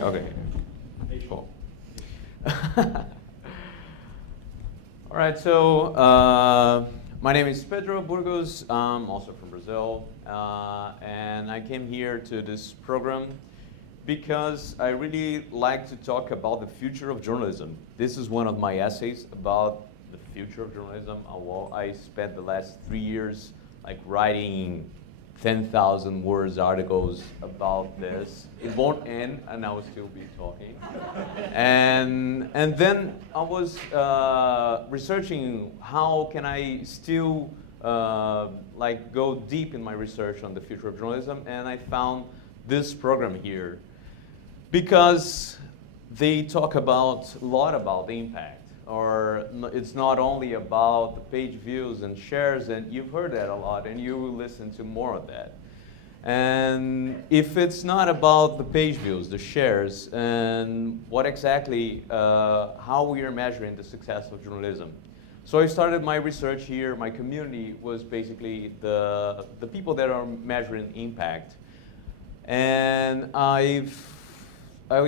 Okay, cool. All right, so my name is Pedro Burgos. I'm also from Brazil, and I came here to this program because I really like to talk about the future of journalism. This is one of my essays about the future of journalism. I spent the last 3 years writing 10,000 words articles about this. It won't end, and I will still be talking. And then I was researching how can I still go deep in my research on the future of journalism, and I found this program here because they talk a lot about the impact. Or it's not only about the page views and shares, and you've heard that a lot, and you will listen to more of that. And if it's not about the page views, the shares, and what exactly, how we are measuring the success of journalism. So I started my research here. My community was basically the people that are measuring impact. And I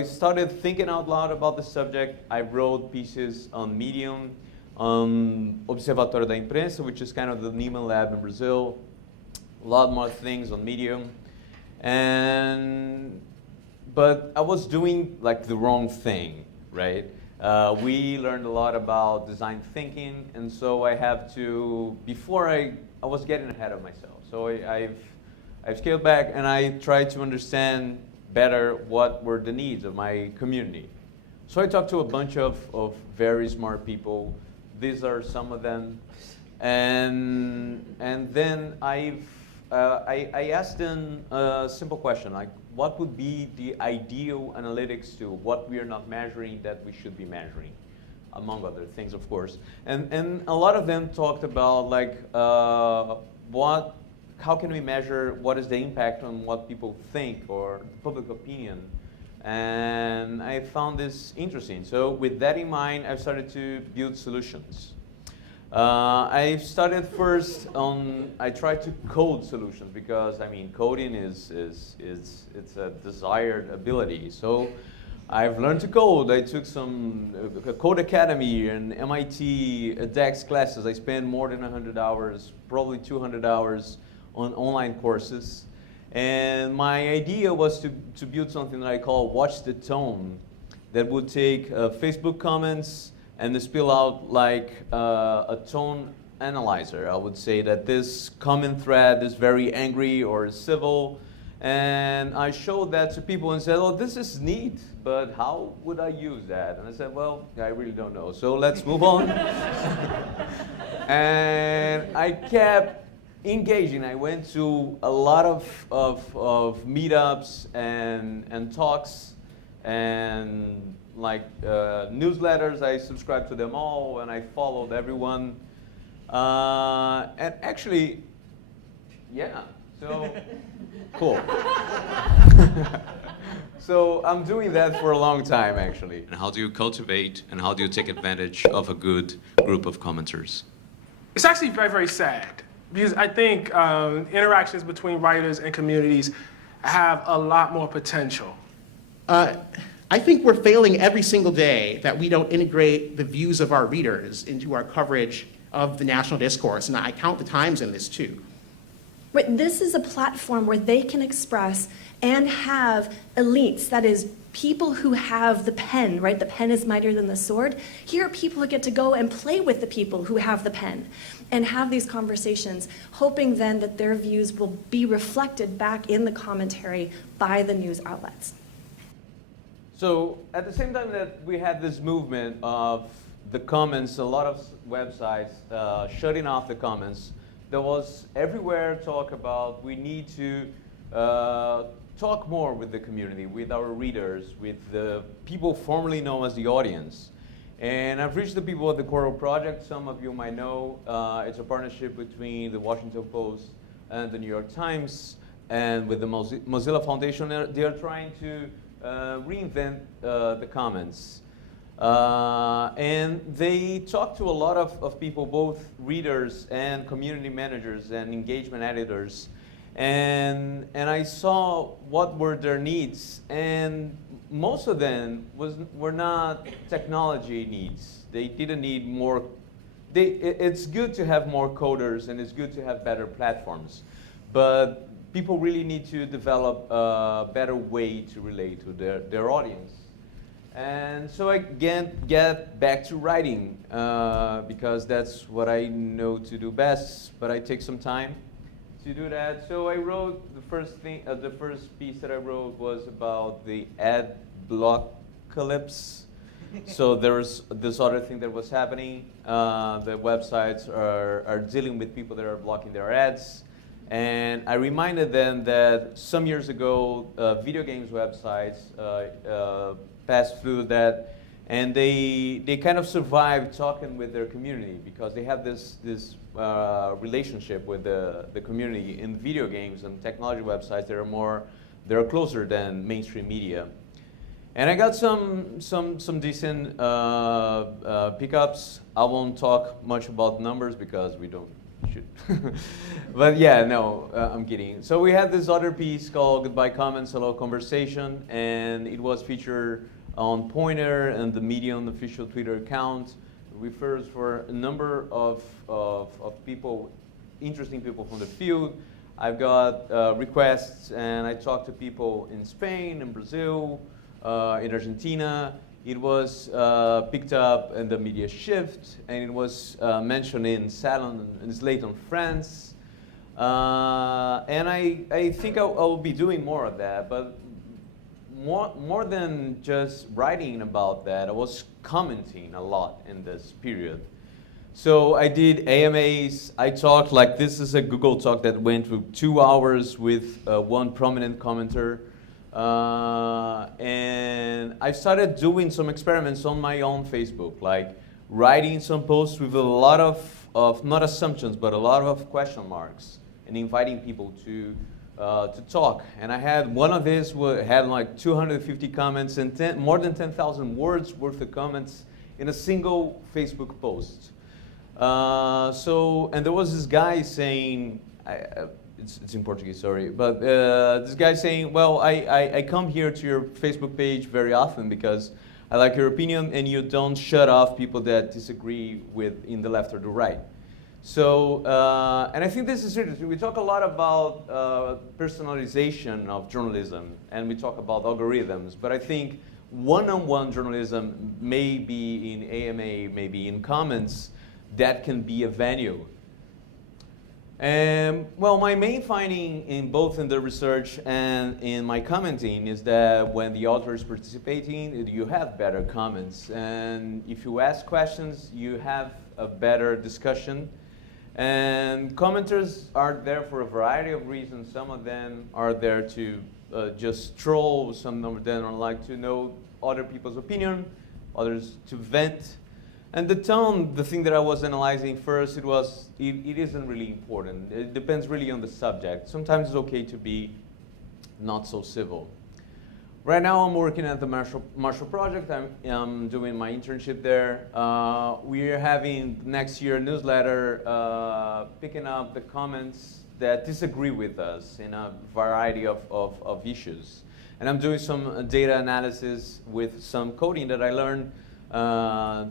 started thinking out loud about the subject. I wrote pieces on Medium, on Observatório da Imprensa, which is kind of the Nieman Lab in Brazil. A lot more things on Medium. But I was doing the wrong thing, right? We learned a lot about design thinking, and so I have to, before I was getting ahead of myself. So I've scaled back and I tried to understand better what were the needs of my community. So I talked to a bunch of very smart people. These are some of them. And then I asked them a simple question, what would be the ideal analytics tool? What we are not measuring that we should be measuring, among other things, of course. And a lot of them talked about how can we measure what is the impact on what people think or public opinion? And I found this interesting. So with that in mind, I've started to build solutions. I started first I tried to code solutions because coding is a desired ability. So I've learned to code. I took some Code Academy and MIT DEX classes. I spent more than 100 hours, probably 200 hours on online courses. And my idea was to build something that I call Watch the Tone, that would take Facebook comments and spill out a tone analyzer. I would say that this comment thread is very angry or civil, and I showed that to people and said, oh, this is neat, but how would I use that? And I said, well, I really don't know, so let's move on. And I kept engaging. I went to a lot of meetups and talks and newsletters. I subscribed to them all and I followed everyone. And actually, yeah, so cool. So I'm doing that for a long time, actually. And how do you cultivate and how do you take advantage of a good group of commenters? It's actually very, very sad. Because I think interactions between writers and communities have a lot more potential. I think we're failing every single day that we don't integrate the views of our readers into our coverage of the national discourse, and I count the Times in this too. Right, this is a platform where they can express and have elites, that is, people who have the pen, right? The pen is mightier than the sword. Here are people who get to go and play with the people who have the pen and have these conversations, hoping then that their views will be reflected back in the commentary by the news outlets. So at the same time that we had this movement of the comments, a lot of websites shutting off the comments, there was everywhere talk about we need to talk more with the community, with our readers, with the people formerly known as the audience. And I've reached the people at the Coral Project. Some of you might know it's a partnership between the Washington Post and the New York Times, and with the Mozilla Foundation. They are trying to reinvent the comments. And they talk to a lot of people, both readers and community managers and engagement editors. And I saw what were their needs, and most of them were not technology needs. They didn't need more. It's good to have more coders and it's good to have better platforms, but people really need to develop a better way to relate to their audience. And so I get back to writing because that's what I know to do best, but I take some time to do that. So I wrote the first piece that I wrote was about the ad blockalypse. So there's this other thing that was happening. The websites are dealing with people that are blocking their ads. And I reminded them that some years ago, video games websites passed through that, and they kind of survived talking with their community because they have this relationship with the community in video games and technology websites that are closer than mainstream media. And I got some decent pickups. I won't talk much about numbers because we don't should. But yeah, no, I'm kidding. So we had this other piece called Goodbye Comments, Hello Conversation, and it was featured on Pointer and the Medium official Twitter account. It refers for a number of people, interesting people from the field. I've got requests, and I talked to people in Spain, in Brazil, in Argentina. It was picked up in the media shift, and it was mentioned in Salon and Slate on France. And I think I will be doing more of that, but more than just writing about that, I was commenting a lot in this period. So I did AMAs. I talked like this is a Google talk that went through 2 hours with one prominent commenter. And I started doing some experiments on my own Facebook, like writing some posts with a lot of not assumptions, but a lot of question marks, and inviting people to talk. And I had one of these had like 250 comments and more than 10,000 words worth of comments in a single Facebook post. And there was this guy saying, it's in Portuguese, sorry, but this guy saying, well, I come here to your Facebook page very often because I like your opinion and you don't shut off people that disagree with in the left or the right. So, and I think this is interesting. We talk a lot about personalization of journalism and we talk about algorithms, but I think one-on-one journalism may be in AMA, maybe in comments, that can be a venue. Well, my main finding in both in the research and in my commenting is that when the author is participating, you have better comments. And if you ask questions, you have a better discussion. And commenters are there for a variety of reasons. Some of them are there to just troll, some of them are like to know other people's opinion, others to vent. And the tone, the thing that I was analyzing first, it isn't really important. It depends really on the subject. Sometimes it's okay to be not so civil. Right now I'm working at the Marshall Project. I'm doing my internship there. We are having next year a newsletter picking up the comments that disagree with us in a variety of issues. And I'm doing some data analysis with some coding that I learned,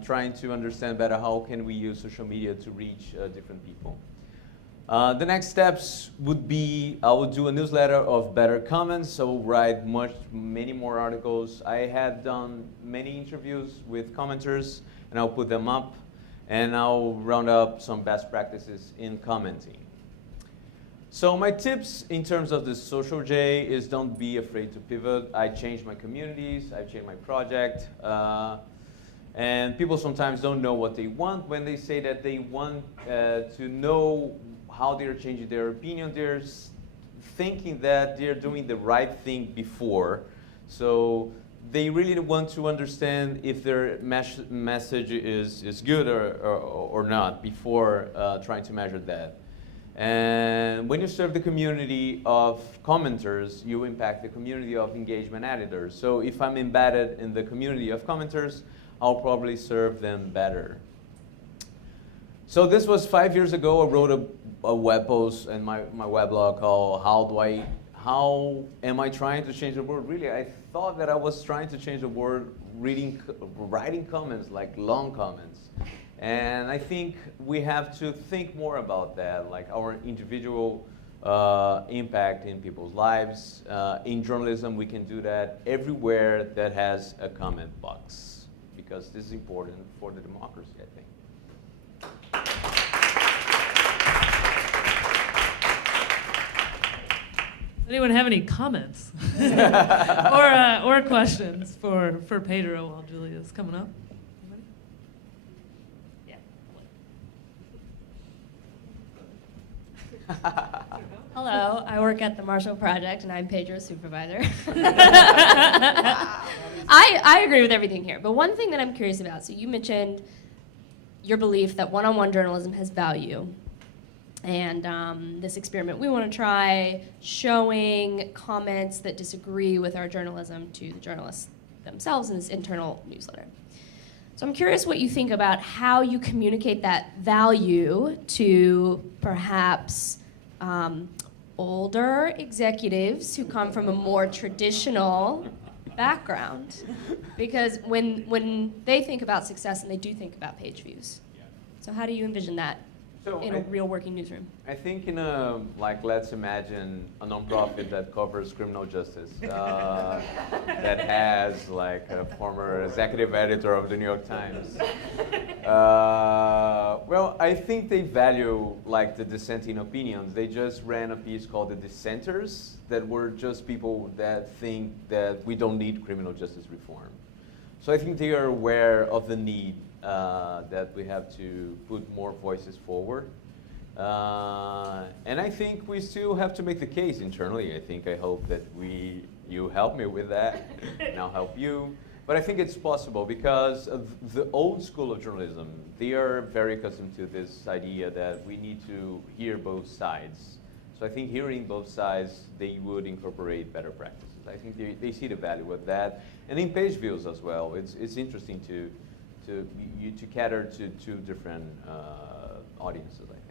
trying to understand better how can we use social media to reach different people. The next steps would be I would do a newsletter of better comments. I will write many more articles. I had done many interviews with commenters and I'll put them up and I'll round up some best practices in commenting. So my tips in terms of the social J is don't be afraid to pivot. I changed my communities, I changed my project. And people sometimes don't know what they want when they say that they want to know how they're changing their opinion. They're thinking that they're doing the right thing before. So they really want to understand if their message is good or not before trying to measure that. And when you serve the community of commenters, you impact the community of engagement editors. So if I'm embedded in the community of commenters, I'll probably serve them better. So this was 5 years ago. I wrote a web post in my weblog called How Am I Trying to Change the World? Really, I thought that I was trying to change the word writing comments, like long comments. And I think we have to think more about that, like our individual impact in people's lives. In journalism, we can do that everywhere that has a comment box, because this is important for the democracy, I think. Anyone have any comments or questions for Pedro while Julia's coming up? Anybody? Yeah. Hello, I work at the Marshall Project and I'm Pedro's supervisor. I agree with everything here, but one thing that I'm curious about, so you mentioned your belief that one-on-one journalism has value. And this experiment we want to try, showing comments that disagree with our journalism to the journalists themselves in this internal newsletter. So I'm curious what you think about how you communicate that value to perhaps older executives who come from a more traditional background. Because when they think about success, and they do think about page views. So how do you envision that in a real working newsroom? I think in a, like, let's imagine a nonprofit that covers criminal justice, that has like a former executive editor of the New York Times. Well, I think they value like the dissenting opinions. They just ran a piece called The Dissenters that were just people that think that we don't need criminal justice reform. So I think they are aware of the need that we have to put more voices forward. And I think we still have to make the case internally. I hope that you help me with that, and I'll help you. But I think it's possible because of the old school of journalism, they are very accustomed to this idea that we need to hear both sides. So I think hearing both sides, they would incorporate better practices. I think they see the value of that. And in page views as well, it's interesting to cater to two different audiences, I think.